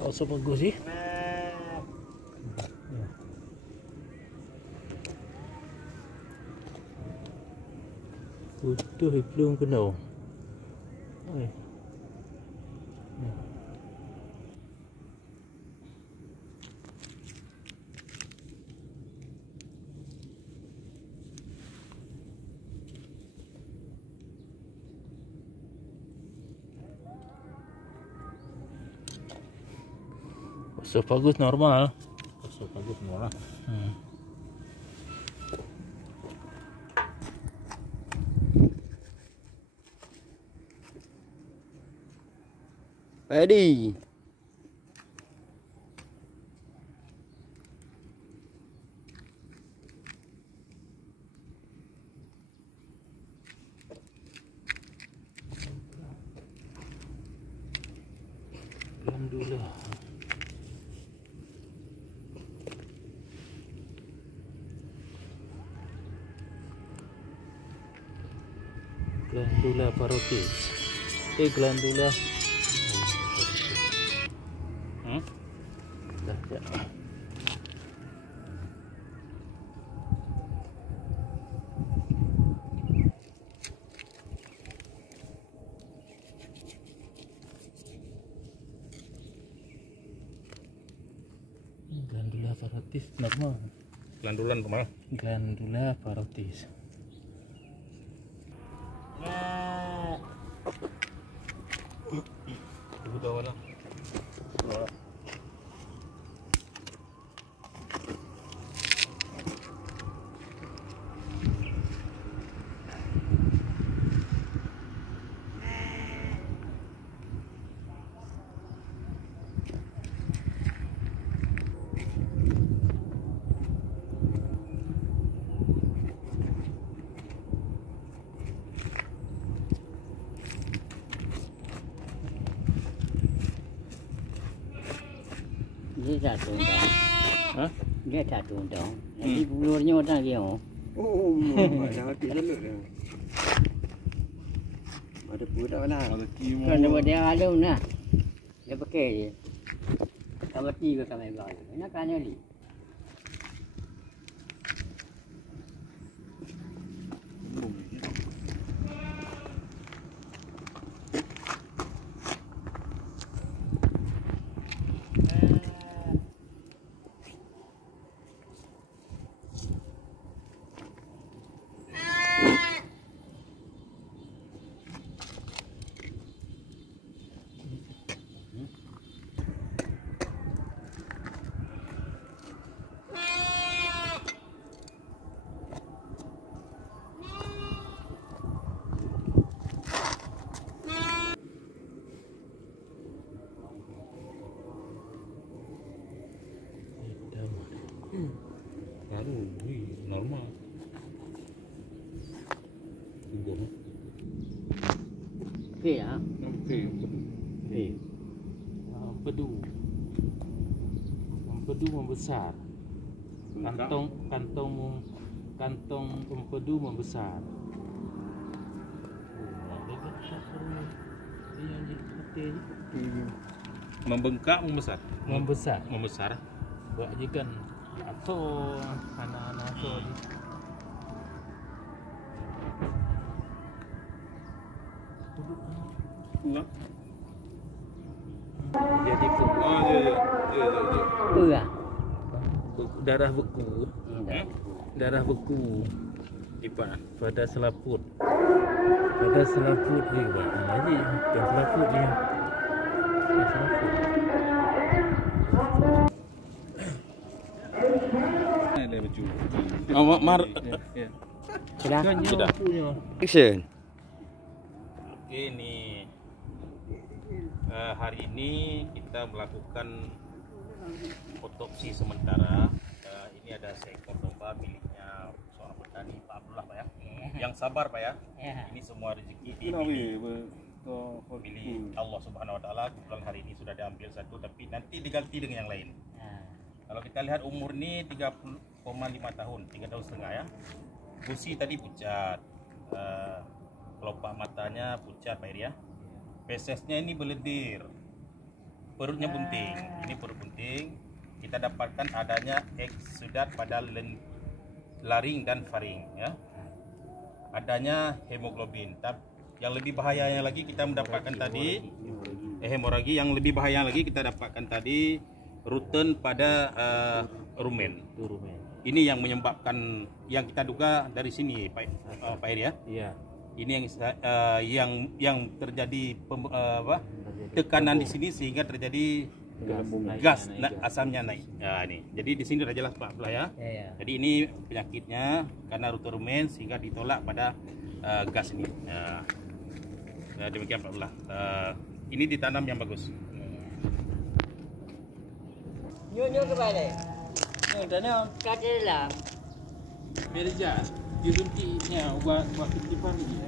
Oh, so bagus sih. Utuh belum kena. So bagus normal. So bagus normal. Ready. Alhamdulillah. Glandula parotis. Glandula. Dah, ya. Glandula parotis normal. Glandula normal. Glandula parotis. Udah mana? Dia dah tundang. Hah? Dia dah tundang. Jadi bulurnya orang dia. Oh, ada hati jelek dia. Ada budak lah. Ada kimo. Kan dia ada nah. Dia pakai je. Kamu tiga kami bawa. Nak kan ni. Baru, normal. Tunggu. Okey ah. Okey. Empedu membesar. Kantong empedu membesar. Membengkak, membesar. Membesar. Buat je kan atau anak-anak atau Nak. jadi Oh, ya. Apa ah? darah beku. Darah beku Di mana? pada selaput. Pada selaput dia buat. Jadi pada selaput dia. Ada baju. Oh, mar. Ya. Sudah. Sudah. Action. Oke, nih. Hari ini kita melakukan otopsi sementara. Ini ada seekor domba miliknya seorang petani, Pak Abdullah, Pak ya. Yang sabar, Pak ya. Ini semua rezeki dimiliki Allah Subhanahu Wa Taala. Kebetulan hari ini sudah diambil satu, tapi nanti diganti dengan yang lain. Kalau kita lihat umur ini 3,5 tahun, 3 tahun setengah ya. Gusi tadi pucat, kelopak matanya pucat, Pak Iri ya. Fesesnya ini belendir, perutnya bunting. Ini perut bunting. Kita dapatkan adanya eksudat pada laring dan faring ya. Adanya hemoglobin. Yang lebih bahayanya lagi kita mendapatkan tadi hemoragi. Yang lebih bahaya lagi kita dapatkan tadi ruten pada rumen. Ini yang menyebabkan, yang kita duga dari sini, Pak Iri ya. Iya. Ini yang terjadi tekanan di sini sehingga terjadi gas asamnya naik. Nah, ini. Jadi di sini sudah jelas Pak Abdullah ya. Jadi ini penyakitnya karena rute rumen sehingga ditolak pada gas ini. Nah, demikian Pak Abdullah. Ini ditanam yang bagus. Nyo ke balik. Nyo tanam. Kat dalam. Biar dia berhentinya buat ketipan ni.